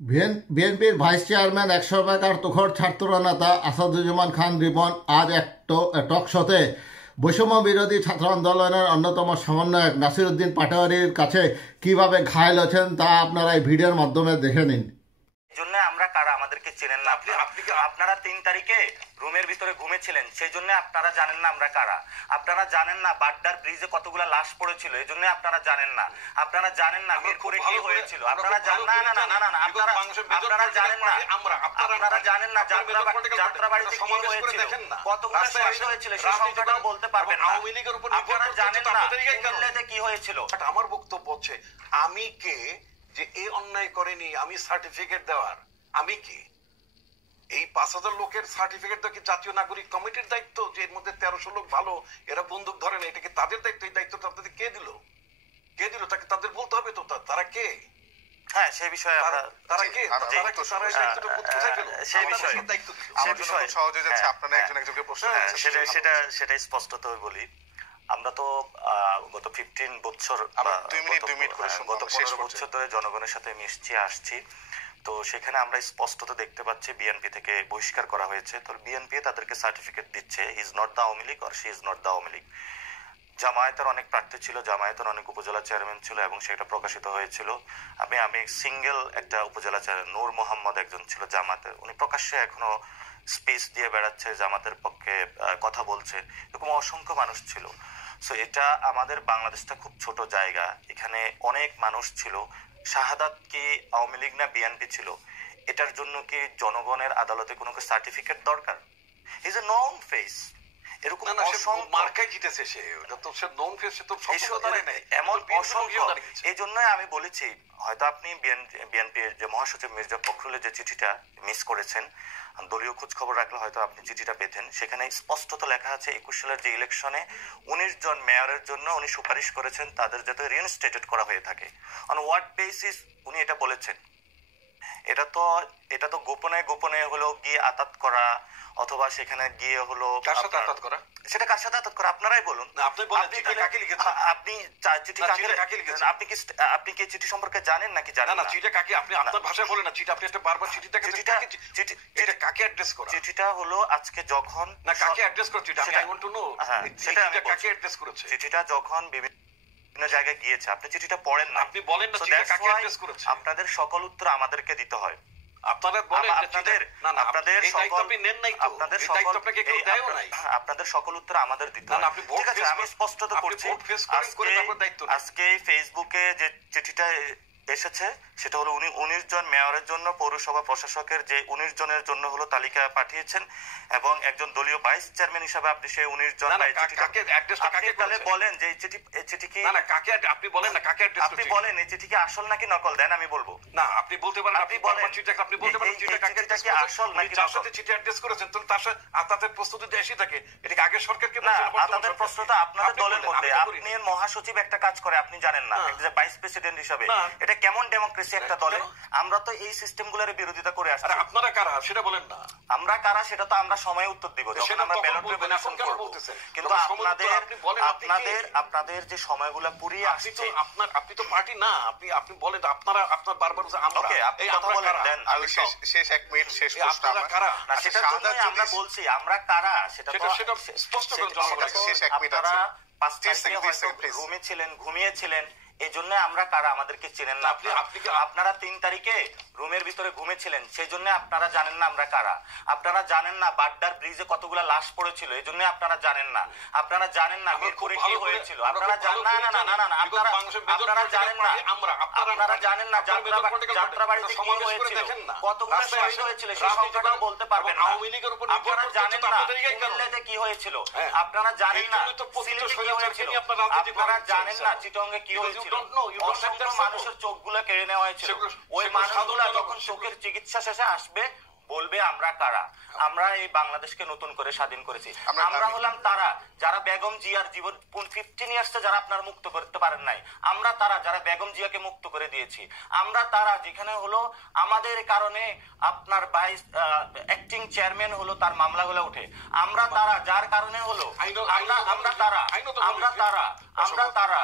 বিএনপির vice chairman ১০০ টাকার তুখোড় ছাত্র নেতা আসাদুজ্জামান খান রিপন আজ এক টক শোতে বৈষম্য বিরোধী ছাত্র আন্দোলনের অন্যতম সমন্বয়ক নাসিরউদ্দিন পাটোয়ারির কাছে কিভাবে ঘায়েল হয়েছেন তা আপনারা এই ভিডিওর মাধ্যমে দেখে নিন। জন্য আমরা কারা আমাদেরকে চেনেন না। আপনারা ৩ তারিখে রুমের ভিতরে ঘুমেছিলেন, সেই জন্য আপনারা জানেন না আমরা কারা। আপনারা জানেন না বাড্ডার ব্রিজে কতগুলা লাশ পড়েছিল, এই জন্য আপনারা জানেন না। আপনারা জানেন না মিরপুরে কি হয়েছিল, আপনারা জানেন না। আপনারা জানেন না। আপনারা জানেন না যাত্রাবাড়িতে কি হয়েছিল, কতগুলা শহীদ হয়েছিল, সেই সংখ্যাটাও বলতে পারবেন না। আপনারা জানেন না কুমিল্লাতে কি হয়েছিল। আমার বক্তব্য হচ্ছে, আমি কে যে এই অন্যায় করেনি আমি সার্টিফিকেট দেওয়ার? আমি কি? এই ৫,০০০ লোকের সার্টিফিকেট দেওয়া কি জাতীয় নাগরিক কমিটির দায়িত্ব? যে এর মধ্যে ১৩০০ লোক ভালো, এরা বন্দুক ধরে না, এটা কি তাদের দায়িত্ব? এই দায়িত্বটা আপনাদের কে দিল? তাকে তাদের বলতে হবে তো তারা কে। হ্যাঁ, সেই বিষয়ে তারা কে, সেটা স্পষ্টত বলি। আমরা তো গত 15 বছর গত 15 বছর ধরে জনগণের সাথে মিশছি আসছি, তো সেখানে আমরা স্পষ্টত দেখতে পাচ্ছি বিএনপি থেকে বহিষ্কার করা হয়েছে। তো বিএনপি তাদেরকে সার্টিফিকেট দিচ্ছে is not the Awami League or she is not the Awami League. জামায়াতের অনেক প্রার্থী ছিল, জামায়াতের অনেক উপজেলা চেয়ারম্যান ছিল এবং সেটা প্রকাশিত হয়েছিল। আমি সিঙ্গেল একটা উপজেলা চেয়ারম্যান নূর মোহাম্মদ একজন ছিল জামাতের, উনি প্রকাশ্যে এখনো স্পিচ দিয়ে বেড়াচ্ছে, জামাতের পক্ষে কথা বলছে, এরকম অসংখ্য মানুষ ছিল। সো এটা আমাদের বাংলাদেশটা খুব ছোট জায়গা, এখানে অনেক মানুষ ছিল। শাহাদাত কি আওয়ামী লীগ না বিএনপি ছিল, এটার জন্য কি জনগণের আদালতে কোনো সার্টিফিকেট দরকার? Is a non face. এরকম এই জন্যই আমি বলেছি, হয়তো আপনি বিএনপির যে মহাসচিব মির্জা ফখরুলের যে চিঠিটা মিস করেছেন, দলীয় খোঁজ খবর রাখলে হয়তো আপনি চিঠিটা পেতেন। সেখানে স্পষ্টত লেখা আছে ২১ সালের যে ইলেকশনে ১৯ জন মেয়রের জন্য উনি সুপারিশ করেছেন তাদের যাতে রিইনস্টেটেড করা হয়ে থাকে। অন হোয়াট বেসিস উনি এটা বলেছেন? এটা তো গোপনে হলো গিয়ে আতাত করা, অথবা সেখানে গিয়ে হলো সেটা কার সাথে আতাত করা আপনারাই বলুন। আপনি কি চিঠি সম্পর্কে জানেন নাকি জানেন না? চিঠিটা কাকে আপনি আপনার ভাষায় বলেন না, আপনি একটা বারবার চিঠিটা কাকে অ্যাড্রেস করা? চিঠিটা হলো আজকে যখন না কাকে অ্যাড্রেস করা চিঠি, আই ওয়ান্ট টু নো সেটা কাকে অ্যাড্রেস করেছে। চিঠিটা যখন বিভিন্ন জায়গায় গিয়েছে, আপনি চিঠিটা পড়েন না, আপনি বলেন না চিঠিটা কাকে অ্যাড্রেস করেছে। আপনাদের সকল উত্তর আমাদেরকে দিতে হয়। আপনাদের সকল উত্তর আমাদের দিতে হয়। ঠিক আছে, আমি স্পষ্টত করছি, আজকে ফেসবুকে যে চিঠিটা এসেছে সেটা হলো উনি ১৯ জন মেয়রের জন্য পৌরসভা প্রশাসকের যে ১৯ জনের জন্য হলো তালিকা পাঠিয়েছেন এবং একজন দলীয় ভাইস চেয়ারম্যান হিসাবে আপনি সেই ১৯ জন বলেন যে এই চিঠি কি আপনি বলেন না কাকে আপনি বলেন এই চিঠি কি আসল নাকি নকল, দেন আমি বলবো। না আপনি বলতে পারেন, আপনি বলেন আপনি বলতে পারেন চিঠিটা কি আসল নাকি যার সাথে চিঠি অ্যাড্রেস করেছেন তার সাথে আপনাদের প্রশ্ন যদি এসে থাকে, এটা আগের সরকারকে না, আপনাদের প্রশ্নটা আপনাদের দলের মধ্যে। আপনি মহাসচিব একটা কাজ করে আপনি জানেন না, ভাইস প্রেসিডেন্ট হিসাবে এটা কেমন ডেমোক্রেসি একটা দলে? আমরা তো এই সিস্টেমগুলোর বিরোধিতা করে আসছি। আপনারা কারা সেটা বলেন না। আমরা কারা সেটা তো আমরা সময় উত্তর দিব যখন আমরা ব্যালট রিভলিউশন করব। কিন্তু আপনাদের যে সময়গুলো পুরিয়ে আসছে, আপনি তো পার্টি না, আপনি বলেন আপনার বারবার আমরা এই কথা বলেন, দেন আমি শেষ 1 মিনিট শেষ প্রশ্ন আমার কারা না, সেটার জন্যই আমরা বলছি আমরা কারা সেটা স্পষ্ট করে জনগণের শেষ 1 মিনিট আছে। 5 তারিখে হয়তো রুমে ছিলেন, ঘুমিয়েছিলেন, এই জন্য আমরা কারা আমাদেরকে চেনেন না। আপনারা ৩ তারিখে রুমের ভিতরে ঘুমেছিলেন, সেই জন্য আপনারা জানেন না আমরা কারা। আপনারা জানেন না বাড্ডার ব্রিজে কতগুলা লাশ পড়েছিল, এই জন্য আপনারা জানেন না। আপনারা জানেন না মিরপুরে কি হয়েছিল, আপনারা জানেন না। আপনারা জানেন না। আপনারা জানেন না যাত্রাবাড়িতে কি হয়েছিল, কতগুলা শহীদ হয়েছিল, সেই সংখ্যাটাও বলতে পারবেন না। আপনারা জানেন না কুমিল্লাতে কি হয়েছিল, আপনারা জানেন না সিলেটে কি হয়েছিল, আপনারা জানেন না চিটংয়ে কি হয়েছিল। অসংখ্য মানুষের চোখগুলো কেড়ে নেওয়া হয়েছিল। ওই মানুষগুলা যখন চোখের চিকিৎসা শেষে আসবে বলবে আমরা কারা। আমরা এই বাংলাদেশকে নতুন করে স্বাধীন করেছি। আমরা হলাম তারা যারা বেগম জিয়ার জীবন 15 ইয়ার্সে যারা আপনারা মুক্ত করতে পারেন নাই। আমরা তারা যারা বেগম জিয়াকে মুক্ত করে দিয়েছি। আমরা তারা যেখানে হলো আমাদের কারণে আপনার ভাইস অ্যাক্টিং চেয়ারম্যান হলো তার মামলাগুলো উঠে। আমরা তারা যার কারণে হলো আমরা তারা